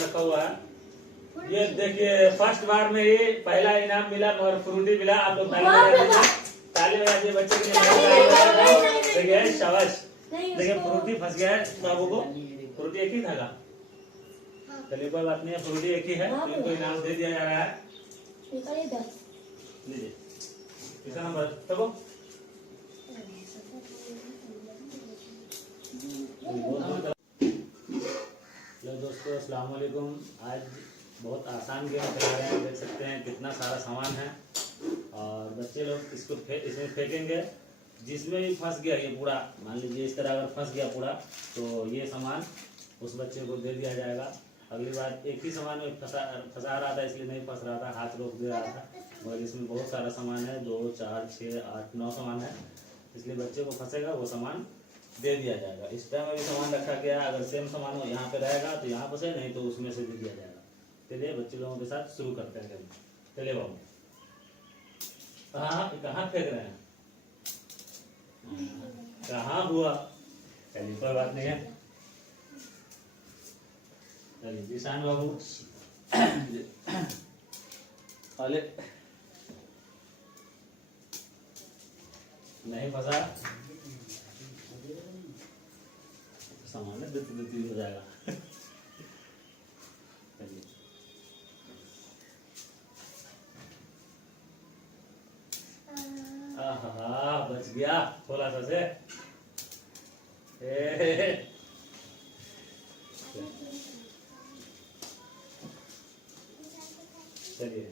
रखा हुआ है। ये देखिए फर्स्ट बार में ही पहला इनाम मिला, मगर फ्रूटी मिला। आप लोग ताली बजा दिए बच्चे के लिए। देखिए शाबाश। देखिए फ्रूटी फंस गया है बाबू को। फ्रूटी एक ही था। चलिए कोई बात नहीं है, फ्रूटी एक ही है, इनको इनाम दे दिया जा रहा है। लीजिए इसका नंबर देखो। हेलो दोस्तों, अस्सलाम वालेकुम। आज बहुत आसान गेम खेल रहे हैं। देख सकते हैं कितना सारा सामान है और बच्चे लोग इसको इसमें फेंकेंगे। जिसमें भी फंस गया ये पूरा, मान लीजिए इस तरह अगर फंस गया पूरा, तो ये सामान उस बच्चे को दे दिया जाएगा। अगली बार एक ही सामान में फंसा रहा था, इसलिए नहीं फंस रहा था, हाथ रोक दे रहा था। मगर इसमें बहुत सारा सामान है, 2 4 6 8 9 सामान है, इसलिए बच्चे को फंसेगा वो सामान दे दिया जाएगा। इस टाइम में भी सामान रखा गया, अगर सेम सामान हो यहाँ पे रहेगा तो यहाँ फंसे, नहीं तो उसमें से दे दिया जाएगा। चलिए बच्चे लोगों के साथ शुरू करते हैं। चलिए बाबू, कहाँ फेंक रहे हैं, कहाँ हुआ? चलिए कोई बात नहीं है। चलिए जिशान बाबू अरे नहीं फंसा, सामान देती हो जाएगा। चलिए बच गया थोड़ा सा से। चलिए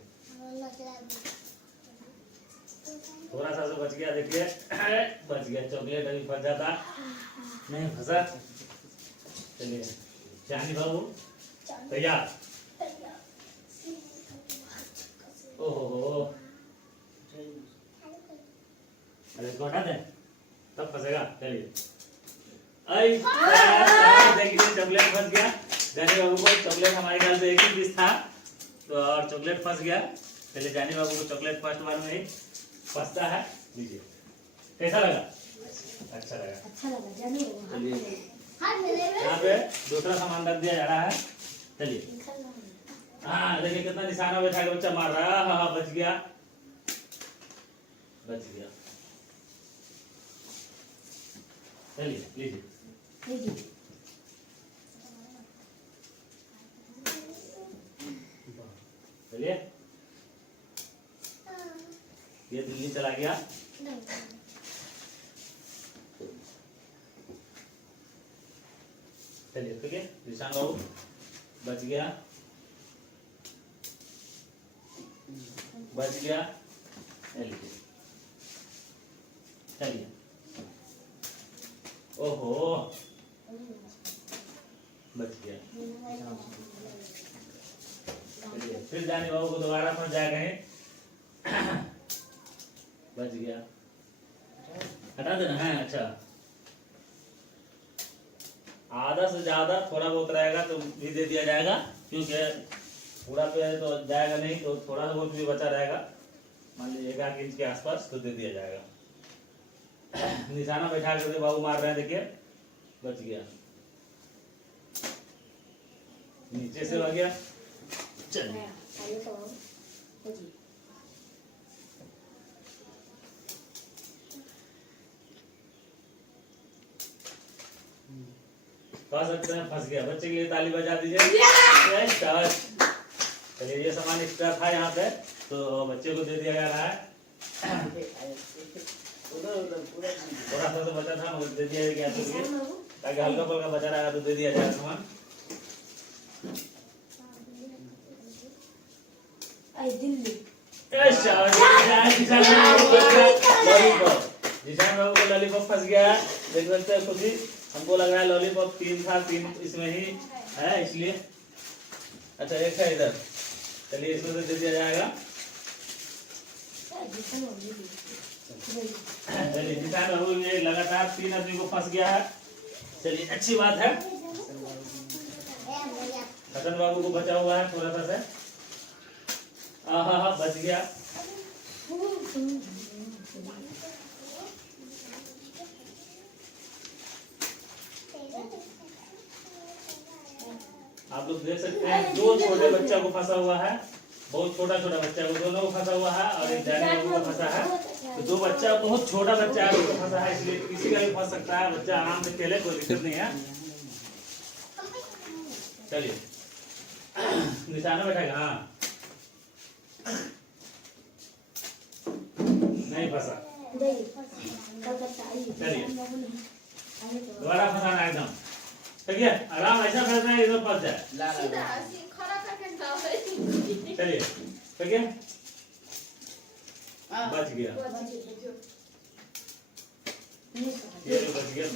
थोड़ा सा तो बच गया। देखिए बच गया, चॉकलेट अभी फंस जाता, नहीं फंसा। चलिए चांदी बाबू तैयार। ओहो अरे इसको हटा दें तब फंसेगा। चलिए देखिए चॉकलेट फंस गया। जानी बाबू को चॉकलेट हमारे ख्याल से एक ही पीस था तो, और चॉकलेट फंस गया। चलिए जानी बाबू को चॉकलेट फर्स्ट बार में ही फंसता है। लीजिए कैसा लगा? अच्छा लगा जानी। चलिए यहाँ पे दूसरा सामान रख दिया जा रहा है। चलिए हाँ देखिए कितना निशाना बैठा के बच्चा मार रहा है। हाँ बच गया, बच गया। चलिए लीजिए चलिए। ये दिल्ली चला गया। चलिए ठीक है, निशान बाबू बच गया, बच गया। चलिए ओहो बच गया। चलिए फिर जानी बाबू को दोबारा फंस जाएगा। बच गया, हटा देना है। अच्छा आधा से ज्यादा थोड़ा बहुत रहेगा तो भी दे दिया जाएगा, क्योंकि पूरा पे तो जाएगा नहीं, तो थोड़ा बहुत भी बचा रहेगा, मान लीजिए 1 इंच के आसपास, तो दे दिया जाएगा। निशाना बैठा करके बाबू मार रहे हैं। देखिए बच गया, नीचे से लग गया। चलिए कह सकते हैं फंस गया। बच्चे के लिए ताली बजा दीजिए। चलिए ये सामान एक्स्ट्रा था यहाँ पे, तो बच्चे को दे दिया जा रहा है। थोड़ा सा तो बचा था, मगर दे दिया गया ताकि हल्का फुल्का बचा रहा तो दे दिया जाए सामान। जिशान बाबू को लॉलीपॉप फंस गया। देख सकते हैं खुद ही, हमको लग रहा है लॉलीपॉप 3 था, 3 इसमें ही है इसलिए। अच्छा एक है इधर, चलिए इसमें से दे दिया जाएगा। चलिए जिशान बाबू ये लगातार 3 आदमी को फंस गया है। चलिए अच्छी बात है। हसन बाबू को बचा हुआ है थोड़ा सा से। हाँ बच गया। आप लोग देख सकते हैं 2 छोटे बच्चा को फंसा हुआ है, बहुत छोटा बच्चा को, दोनों को फंसा हुआ है और एक जाने बाबू को फंसा है। तो 2 बच्चा बहुत छोटा बच्चा है उसको फंसा है, इसलिए किसी का भी फंस सकता है। बच्चा आराम से खेले, कोई दिक्कत नहीं है। चलिए निशाना बैठेगा। हाँ नहीं फंसा, चलिए दोबारा फंसाना एकदम, ठीक है। आराम ऐसा फंसना है एकदम फंस जाए। चलिए ठीक है, बच गया, ये भी बच गया।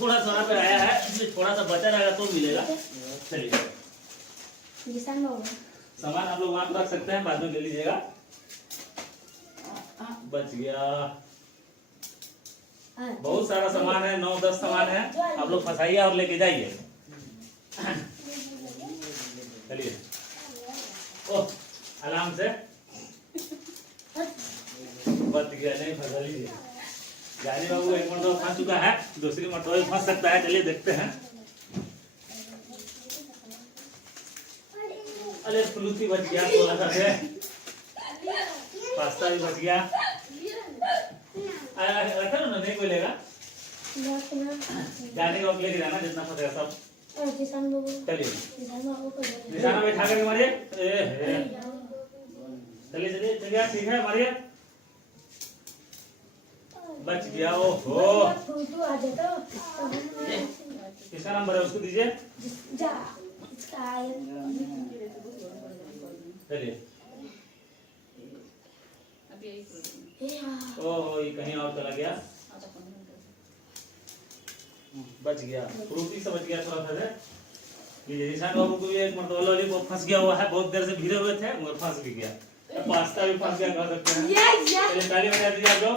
थोड़ा सा पे आया है, इसलिए थोड़ा सा बचा रहेगा तो मिलेगा। चलिए सामान आप लोग वहां रख सकते हैं, बाद में ले लीजिएगा। बच गया, बहुत सारा सामान है, 9-10 सामान है। आप लोग फंसाइए और लेके जाइए। चलिए ओह आराम से, बच गया, नहीं फंसा लीजिए। जानी बाबू एक मरतबा फंस चुका है, दूसरी मरतबा भी फंस सकता है। चलिए देखते हैं। अरे फ्लूसी बच गया, थोड़ा सा है, पास्ता भी बच गया। रखा ना, नहीं बोलेगा। जाने का लेके जाना जितना फंसेगा सब। चलिए निशाना बैठा करके मारिए। चलिए चलिए चलिए, ठीक है मारिए। बच गया। ओहो किसका नंबर है उसको दीजिए। चलिए ओहो ये कहीं और चला गया। बच गया, फ्रूटी से बच गया थोड़ा सा। ये निशान बाबू को भी एक मरतबा लॉलीपॉप फंस गया हुआ है, बहुत देर से भिड़े हुए थे मगर फंस भी गया। पास्ता भी फंस गया, कह सकते हैं। चलिए ताली बजा दीजिए आप लोग।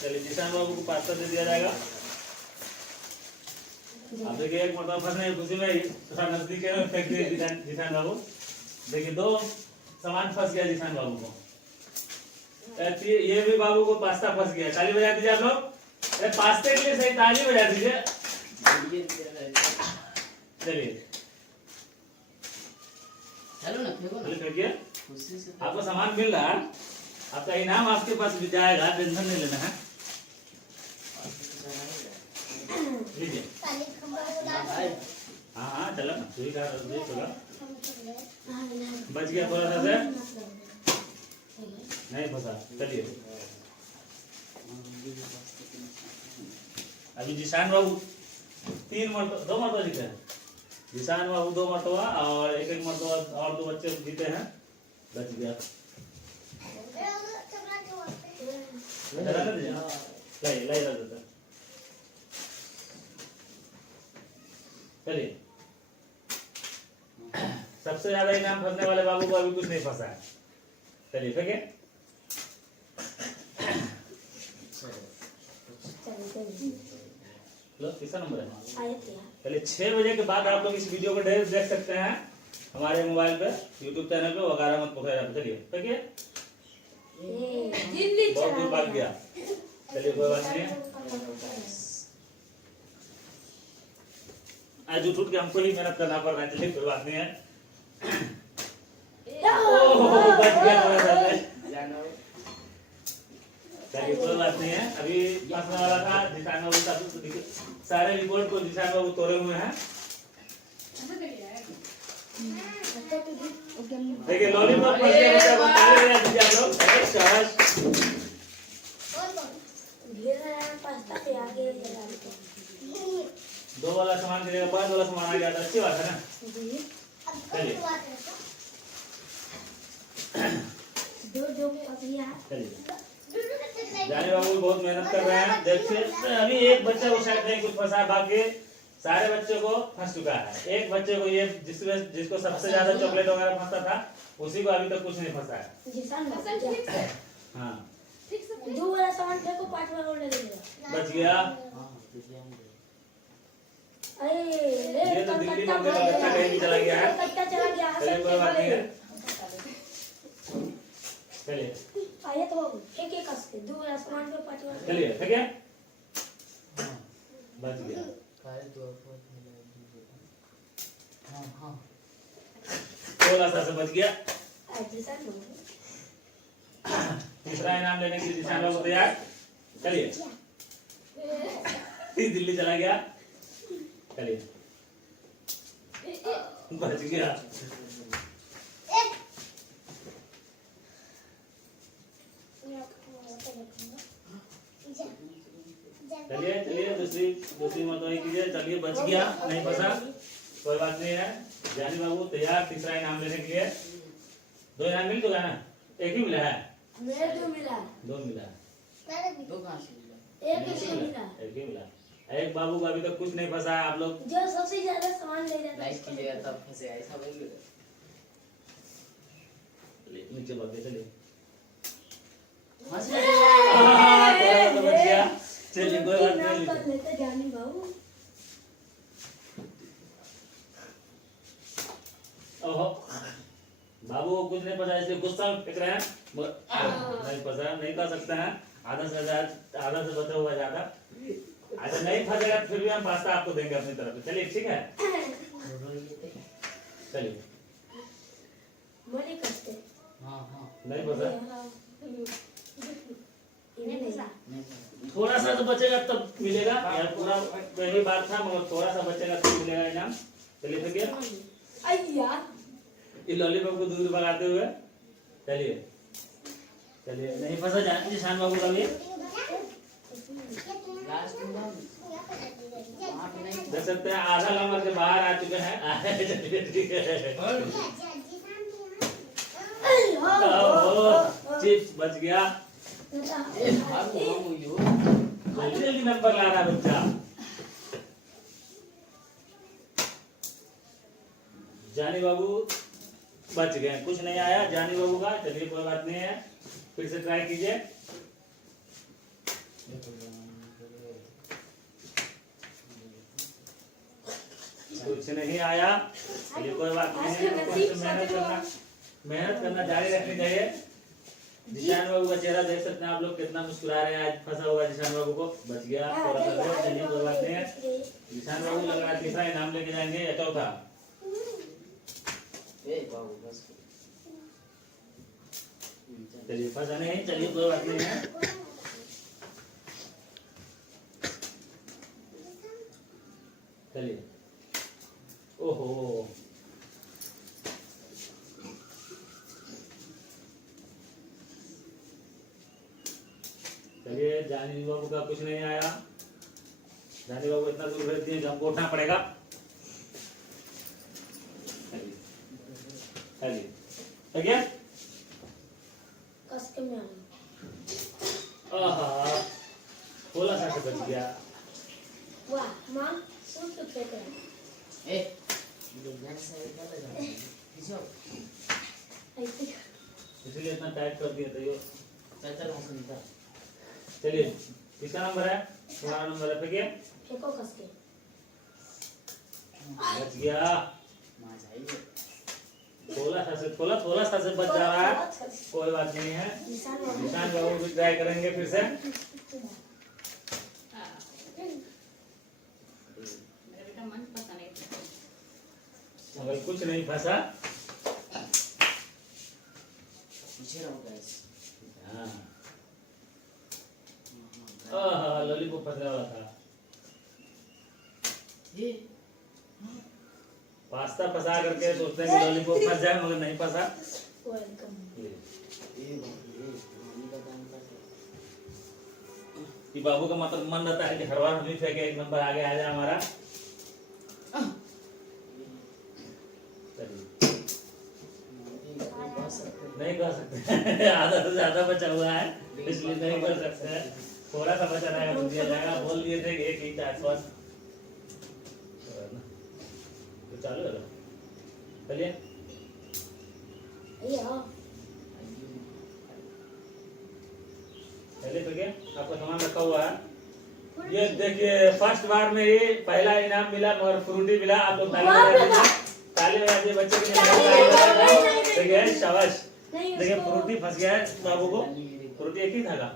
चलिए निशान बाबू को पास्ता दे दिया जाएगा। अब देखिए एक मरतबा फंसने की खुशी में थोड़ा नजदीक है, फेंक दिए निशान बाबू। देखिए 2 सामान फंस गया निशान बाबू को। ये भी बाबू को पास्ता फंस गया। ताली बजा दीजिए आप लोग। पास्ते के लिए सही ताली बजा दीजिए। चलिए फेंकिए, आपको सामान मिल रहा है, आपका इनाम आपके पास भी जाएगा, टेंशन नहीं लेना है। लीजिए। हाँ हाँ चला ना, बच गया थोड़ा सा से, नहीं फंसा। चलिए अभी जिशान बाबू 2 मरतबा जीते हैं। जिशान बाबू 2 मरतबा और एक मरतबा और 2 बच्चे जीते हैं। बच गया। चलिए सबसे ज्यादा इनाम फंसने वाले बाबू को अभी कुछ नहीं फंसा है। चलिए फेंके। किसका नंबर है? चलिए 6 बजे के बाद आप लोग इस वीडियो को देख सकते हैं हमारे मोबाइल पे, यूट्यूब चैनल पे वगैरह मत पोखरा। चलिए फेंकिए, बहुत दूर भाग गया। चलिए कोई बात नहीं, आज उठ के हमको ही मेहनत करना पड़ रहा है। चलिए कोई बात नहीं है। बच गया थोड़ा सा। चलिए कोई बात नहीं है। अभी फंसने वाला था जिशान बाबू का, सारे रिपोर्ट को जिशान बाबू तोड़े हुए हैं। देखिए लॉलीपॉप फंस गया बच्चा को, ताली बजा दीजिए आप लोग। दो वाला सामान के जगह 5 वाला सामान आ गया था, अच्छी बात है ना। चलिए जाने बाबू बहुत मेहनत कर रहे हैं। देखिए अभी एक बच्चा को शायद नहीं कुछ फंसा है, बाकी सारे बच्चों को फंस चुका है। एक बच्चे को ये जिसको सबसे ज्यादा चॉकलेट वगैरह फंसा था, उसी को अभी तक कुछ नहीं फंसा है। हाँ बच गया। ये तो दिल्ली मंदिर का बच्चा कहीं भी चला गया है। चलिए कोई बात नहीं है। चलिए चलिए ठीक है, बच गया। थोड़ा सा से बच गया। जिशान बाबू तीसरा इनाम लेने के लिए जिशान बाबू तैयार। चलिए दिल्ली चला गया। चलिए बच गया। चलिए चलिए दूसरी मतोई कीजिए। चलिए बच गया, नहीं फंसा, कोई बात नहीं है। जानी बाबू तैयार तीसरा इनाम लेने के लिए। 2 इनाम मिल चुका ना, एक ही मिला है। मेरे को मिला 2 मिला, एक ही मिला। एक ही मिला। एक बाबू का अभी तक कुछ नहीं फंसा है। आप लोग जो सबसे ज्यादा सामान ले जाता है लाइक कीजिएगा तब फंसेगा, ऐसा बोलिए। नीचे बढ़ते चलिए। फंस थोड़ा तो बच गया। चलिए कोई बात नाम नहीं। कर लेते जानी बाबू। ओहो बाबू को कुछ नहीं पता इसलिए गुस्सा में फेंक रहे हैं। नहीं फंसा, नहीं कर सकते हैं। आधा से बचा हुआ ज्यादा। अच्छा नहीं फंसेगा फिर भी हम पास्ता आपको देंगे अपनी तरफ से। चलिए ठीक है। चलिए मनी करते नहीं फंसा, नहीं फंसा। थोड़ा सा तो बचेगा तब मिलेगा। यार पूरा पहली बात था मगर थोड़ा सा बचेगा तब मिलेगा इनाम। चलिए देखिए अय्या ये लॉलीपॉप को दूर भगाते हुए। चलिए चलिए नहीं फंसा जाने निशान बाबू का भी। लास्ट में वहां पे नहीं देख सकते हैं आधा नंबर से बाहर आ चुके हैं। चलिए ठीक है। चिप्स बच गया। जल्दी जल्दी नंबर ला रहा बच्चा। जानी बाबू बच गए, कुछ नहीं आया जानी बाबू का। चलिए कोई बात नहीं है, फिर से ट्राई कीजिए। कुछ नहीं आया। चलिए कोई बात नहीं है, मेहनत करना जारी रखनी चाहिए। जिशान बाबू का चेहरा देख सकते हैं आप लोग, कितना मुस्कुरा रहे हैं। आज फंसा हुआ जिशान बाबू को बच गया थोड़ा सा। चलिए कोई बात नहीं है। जिशान बाबू लग रहा है तीसरा इनाम लेके जाएंगे या चौथा। बाबू बस चलिए फंसा नहीं, चलिए कोई बात नहीं है। चलिए ओहो चलिए जानी बाबू का कुछ नहीं आया। जानी बाबू इतना दूर भेज दिए, हमको उठना पड़ेगा। चलिए ठीक है। कस के में आहा थोड़ा सा बच गया। वाह मां सुन तो फेंक रहा है। ए ये नेट से कर ले जाओ किसो ऐसे इसलिए इतना टाइट कर दिया था ये। चाचा हसन था। चलिए किसका नंबर है? तुम्हारा नंबर है। फेंकिए, फेंको कस के। बच गया। मां जाइए थोड़ा सा से बच जा रहा है। कोई बात नहीं है। निशान बाबू भी ट्राई करेंगे फिर से। मगर कुछ नहीं फंसा। पीछे रहो गाइस। हाँ लॉलीपॉप फंसने वाला था। ये पास्ता फंसा करके सोचते हैं कि लॉलीपॉप फंस जाए मगर नहीं फंसा। वेलकम। कि बाबू का मतलब मन रहता है कि हर बार हम ही फेंके, एक नंबर आगे आ जाए हमारा। नहीं कर सकते आधा से ज्यादा बचा हुआ है इसलिए नहीं कर सकते हैं। थोड़ा सा बचा रहेगा तो दिया जाएगा। बोल दिए थे कि एक ही आसपास तो चालू है। चलिए चलिए देखिए आपका सामान रखा हुआ है। ये देखिए फर्स्ट बार में ही पहला इनाम मिला मगर फ्रूटी मिला। आप लोग ताली बजा दिए बच्चे के लिए। देखिए शाबाश। देखिए फ्रूटी फंस गया है बाबू को। फ्रूटी एक ही था का।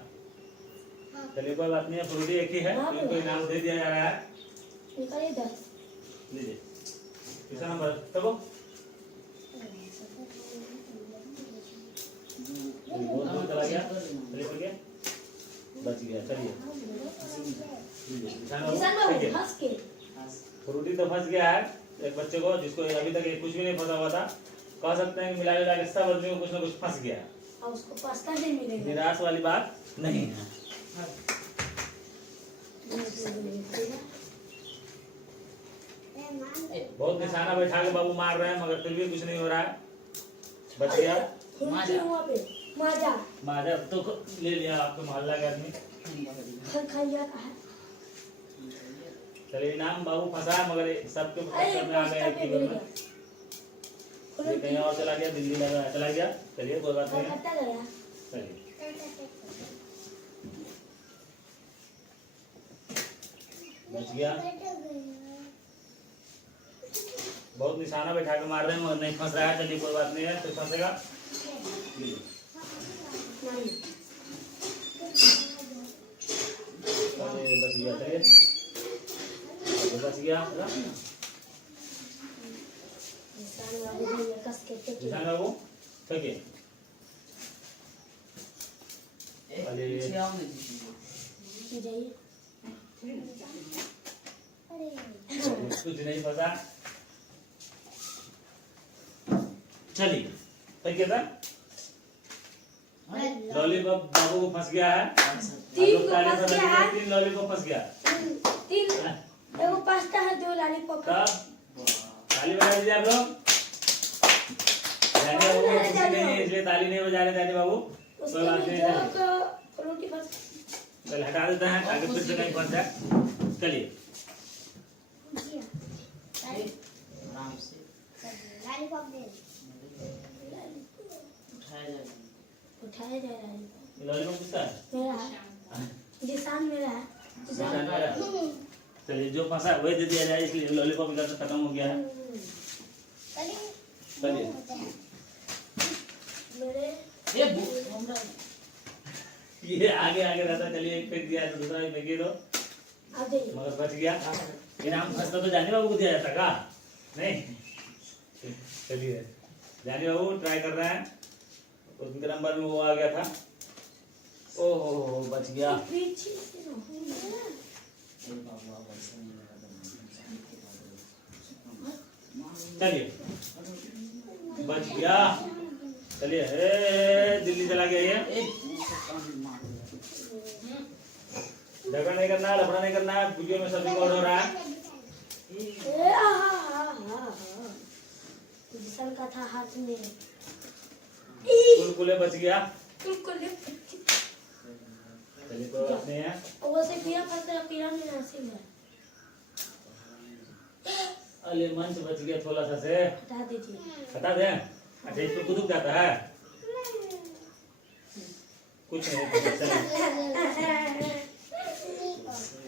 चलिए कोई बात नहीं है, फ्रूटी एक ही है। इनको इनाम दे दिया जा रहा है। लीजिए तीसरा नंबर तको बहुत दूर चला गया, चलिए पड़ गया, बच गया। चलिए निशान बाबू फंस के फ्रूटी तो फंस गया है एक बच्चे को, जिसको अभी तक कुछ भी नहीं फंसा हुआ था। कह सकते हैं कि मिला जुला के सब आदमी को कुछ ना कुछ फंस गया। और उसको पास्ता नहीं मिलेगा। निराश वाली बात नहीं है। बहुत निशाना बैठा के बाबू मार रहे हैं, मगर फिर भी कुछ नहीं हो रहा है। बच गया माजा वहाँ पे माजा माजा तो ले लिया आपके मोहल्ला के आदमी। खैया का है। चलिए इनाम बाबू फंसा है, मगर सबके अरे चक्कर में आ गया एक ही बार में। ये कहीं और चला गया, दिल्ली लगा चला गया। चलिए कोई बात नहीं है। खट्टा गया। चलिए बच गया। बहुत निशाना बैठा के मार रहे हैं, मगर नहीं फंस रहा है। चलिए कोई बात नहीं है, फिर फंसेगा। नहीं चलिए बच गया। चलिए बच गया। निशान बाबू ने कस के फेंक निशान बाबू फेंकिए। पीछे आओ ना जी। जाइए। कुछ नहीं फंसा। चलिए फेंकिए था। लॉलीपॉप बाबू को फंस गया है। तीन आप लोग को ताली फंस बजा गया है। दीजिए, 3 लॉलीपॉप फंस गया। तीन एगो पास्ता है, 2 लॉलीपॉप है। तब ताली बजा दीजिए आप लोग। जाने बाबू को खुशी नहीं है, इसलिए ताली नहीं बजा रहे जाने बाबू। कोई उसके बात में नहीं। जो चलिए को रोटी बस चल हटा देते हैं ताकि फिर से नहीं फंसा। चलिए आराम से लॉलीपॉप दे उठाया जाएगा। उठाया जा रहा है। लॉलीपॉप किसका है? मेरा है, निशान मेरा है। निशान मेरा है। चलिए जो फंसा है वही दे दिया जाए, इसलिए लॉलीपॉप इधर से खत्म हो गया है। चलिए मेरे ये बुक हमरा ये आगे आगे रहता। चलिए एक फेंक दिया तो दूसरा भी फेंकिए तो, आ जाइए। मगर बच गया। इनाम फंसता तो जानी बाबू को दिया जाता का नहीं। चलिए जानी बाबू ट्राई कर रहे हैं। उनके नंबर में वो आ गया था। ओहो बच गया। पीछे से ना ये बाबा वैसे नहीं लगा चलिए बच गया। चलिए हे दिल्ली चला गया ये। एक काम मार झगड़ा नहीं करना है, लफड़ा नहीं करना है। वीडियो में सब रिकॉर्ड हो रहा है। ए हा निशान का था हाथ में। कुलकुले बच गया। बिल्कुल चलिए कोई बात नहीं है। वो से पिया फंस गया, पिया में नसीब है। अरे मंच बच गया थोड़ा सा से। हटा दीजिए। हटा दें। अच्छा इसको कुदुक जाता है कुछ नहीं। चलिए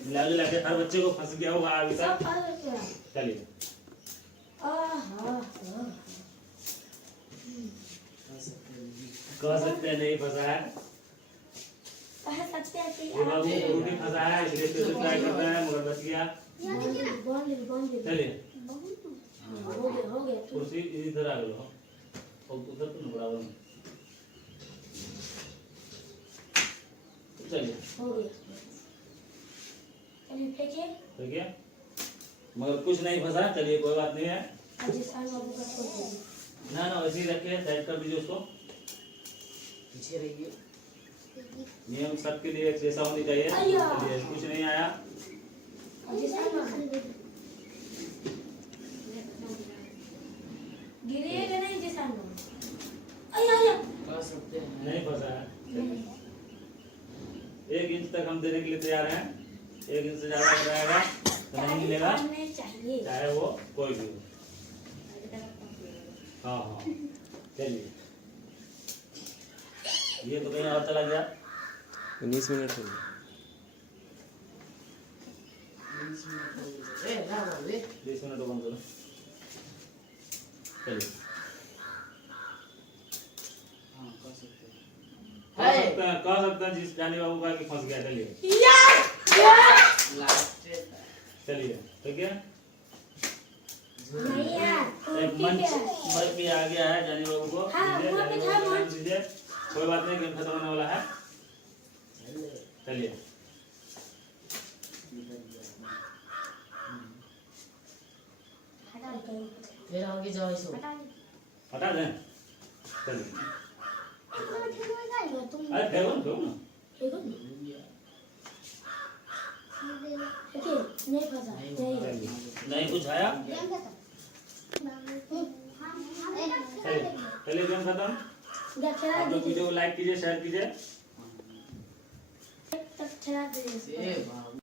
मिला जुला के हर बच्चे को फंस गया होगा अभी सब तक। फंस गया। चलिए कह सकते हैं नहीं फंसा है। कह सकते हैं कि ये बाबू फ्रूटी फंसा है, इसलिए फिर से ट्राई कर रहा है, मगर बच गया। बंद चलिए हो गया कुर्सी इधर आ गया और उधर तो बराबर में। चलिए हो गया। चलिए फेंकिए। ठीक है, मगर कुछ नहीं फंसा। चलिए कोई बात नहीं है। राजस्थान बाबू का छोड़ दीजिए। ना वैसे ही रखिए, साइड कर दीजिए उसको। पीछे रहिए। नियम सबके लिए एक जैसा होनी चाहिए। अय्या। चलिए कुछ नहीं आया। राजस्थान बाबू गिरिएगा नहीं राजस्थान बाबू। अय्या कह सकते हैं नहीं फंसा है। चलिए 1 इंच तक हम देने के लिए तैयार हैं। 1 इंच से ज्यादा हो जाएगा तो नहीं मिलेगा, नहीं चाहिए। चाहे वो कोई भी हो। हाँ हाँ चलिए ये तो कहीं और चला गया। 19 मिनट हो गए। 20 मिनट हो गए। ए ना बाबू 20 मिनट बंद करो। चलिए हां कह सकते हैं। कह सकते हैं जिस जानी बाबू का कि फंस गया। चलिए लास्ट चलिए ठीक है। भैया एक ठीक मंच है। पर भी आ गया है जानी बाबू को। हाँ, दीजिए, वहाँ पे जानी था बाबू को मंच। दीजिए। कोई बात नहीं, गेम खत्म होने वाला है। चलिए फिर आगे जाओ इसको। हटा दें। चलिए तुम अरे देखो ना, देखो ना। देखो देखिए नहीं फंसा नहीं नहीं कुछ आया। चलिए गेम खत्म। ठहरा आप लोग दीजिए वीडियो को लाइक कीजिए, शेयर कीजिए। तब ठहरा दीजिए ए बाबू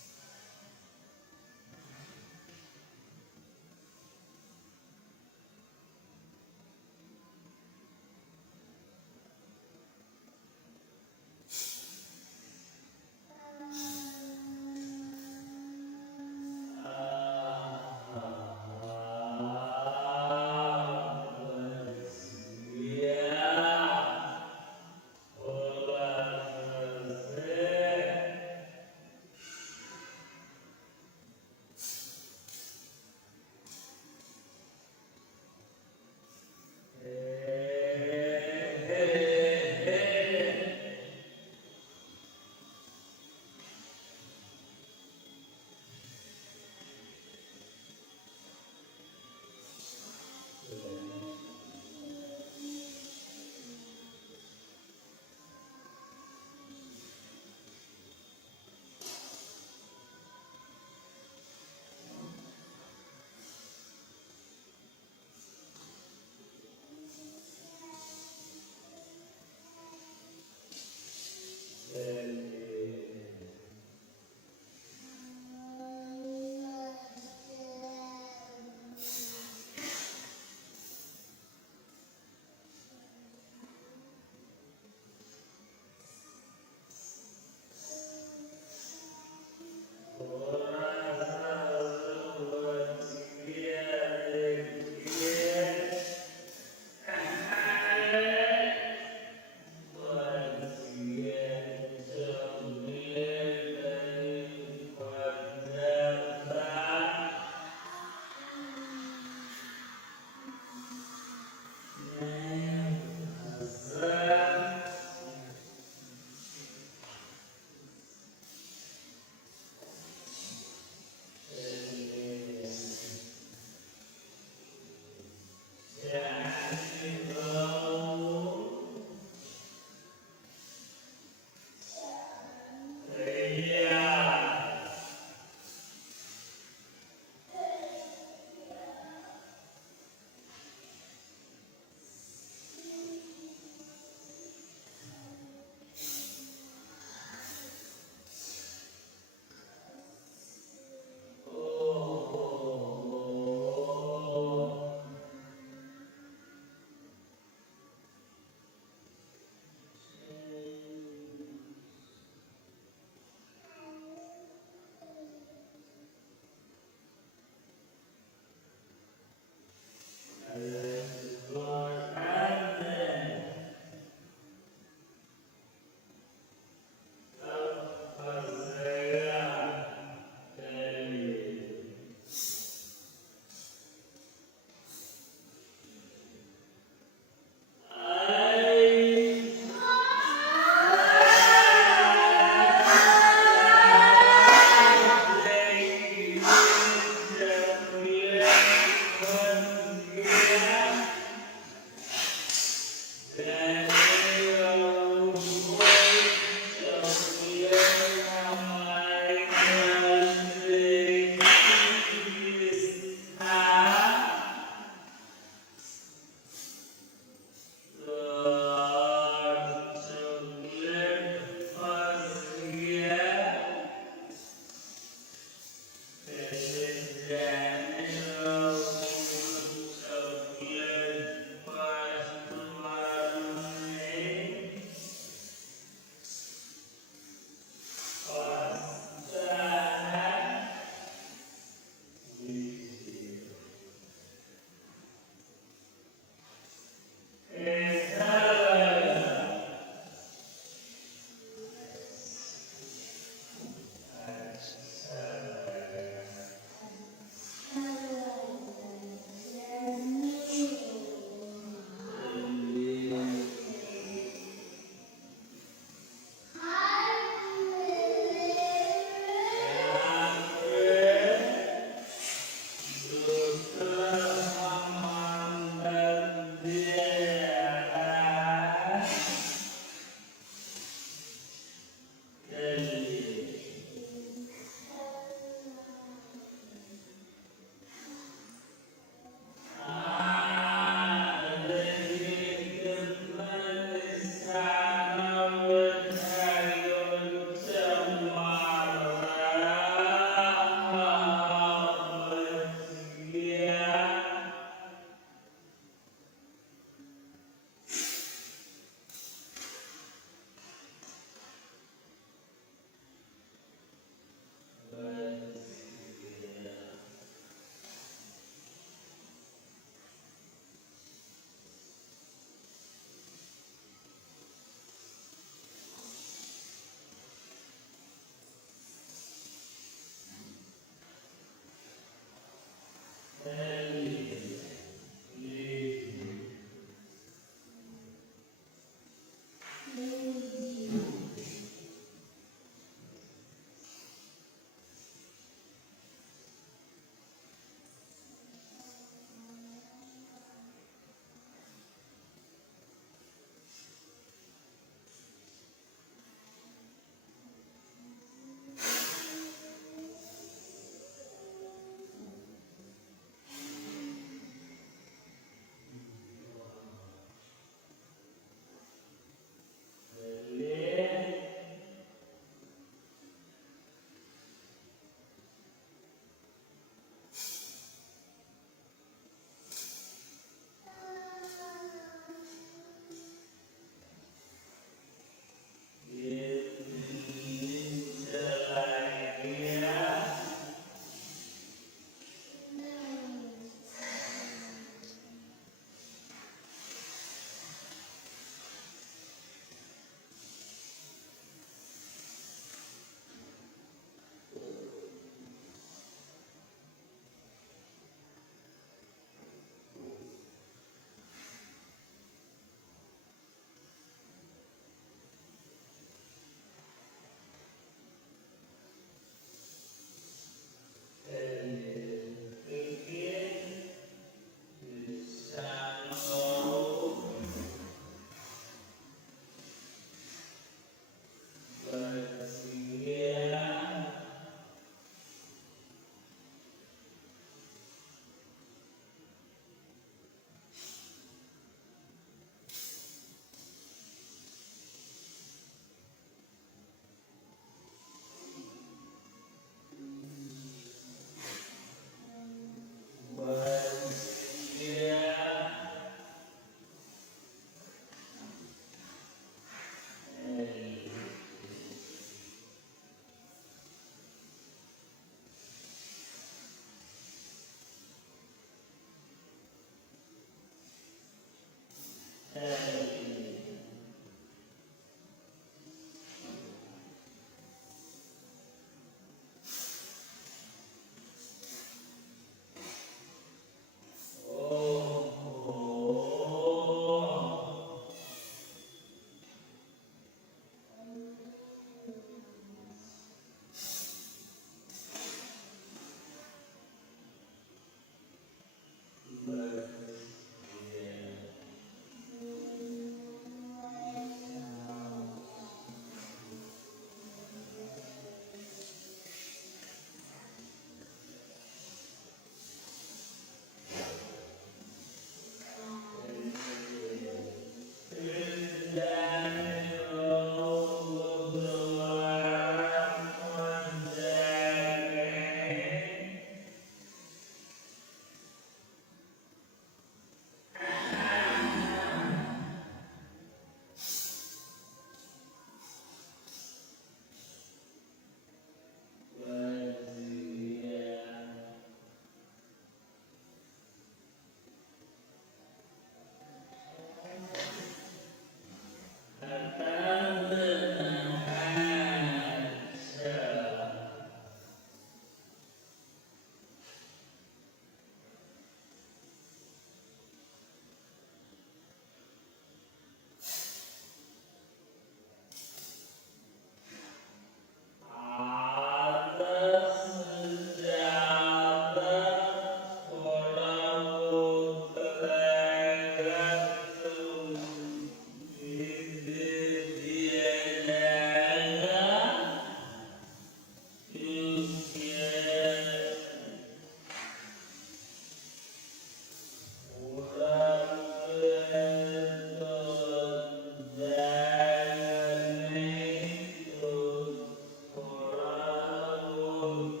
Wow.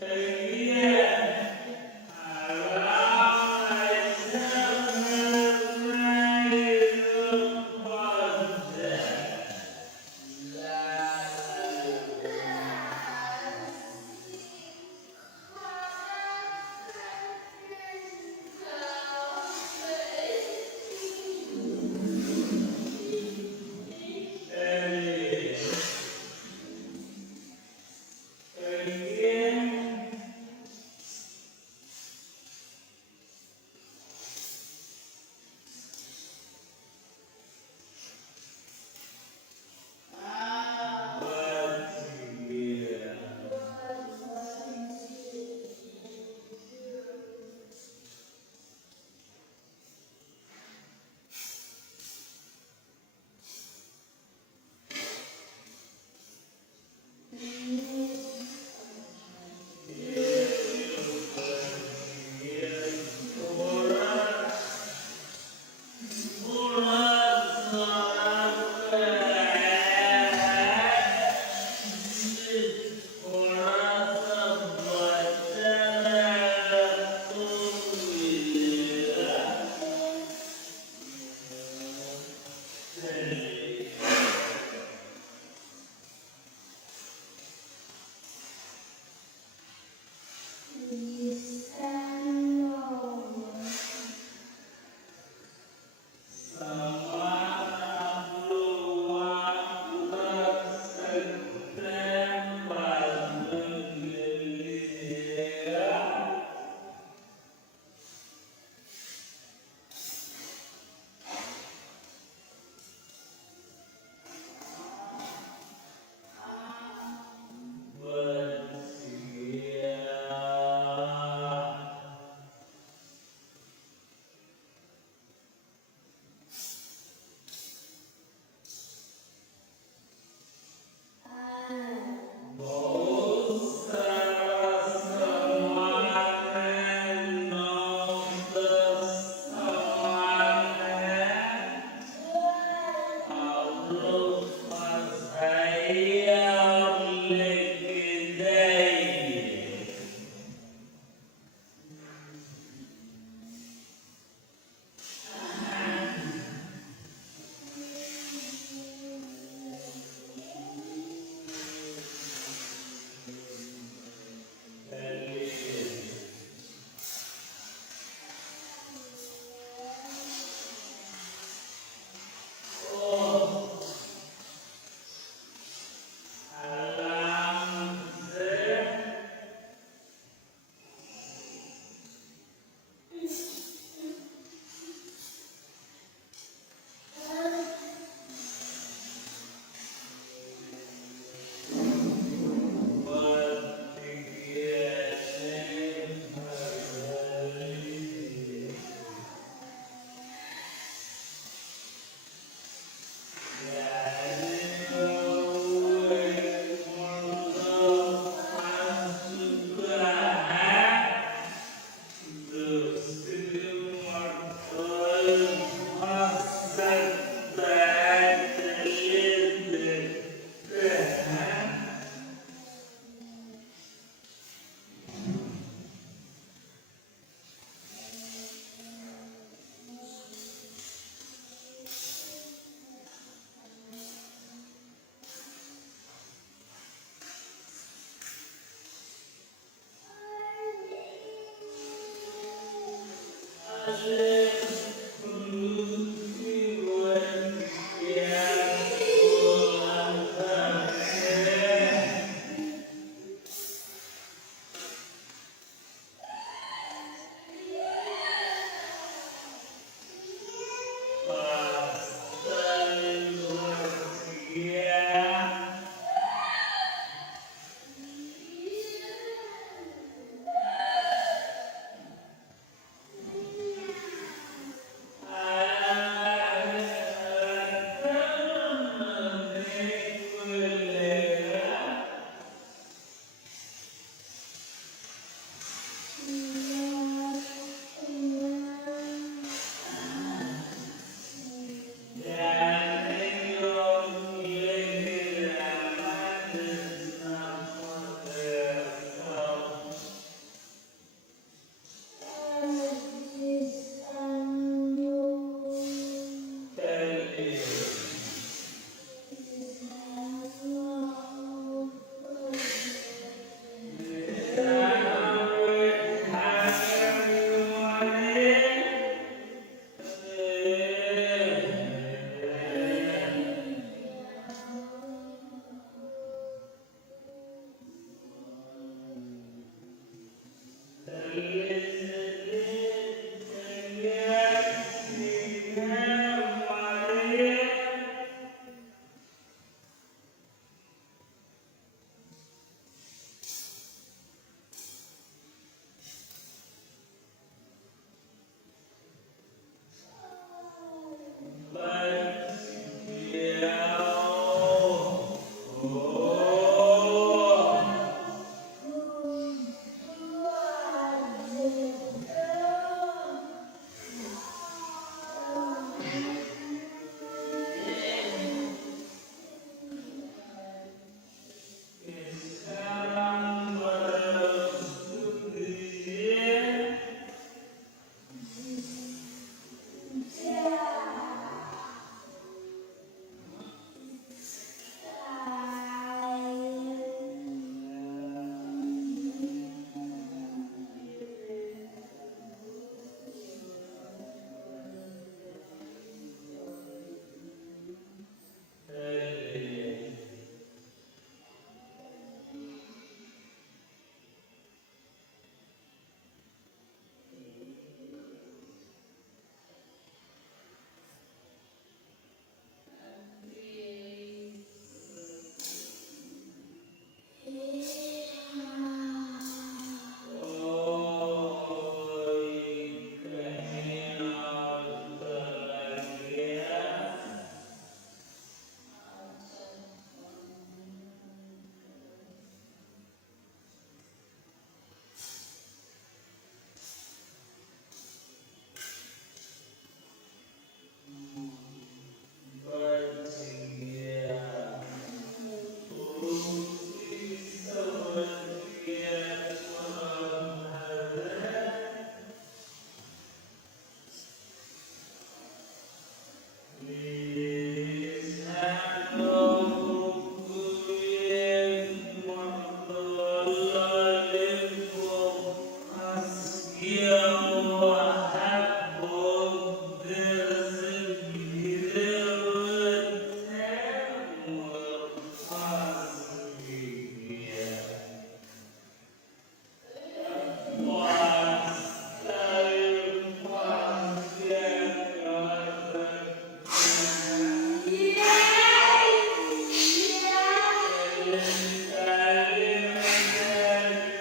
Hallelujah.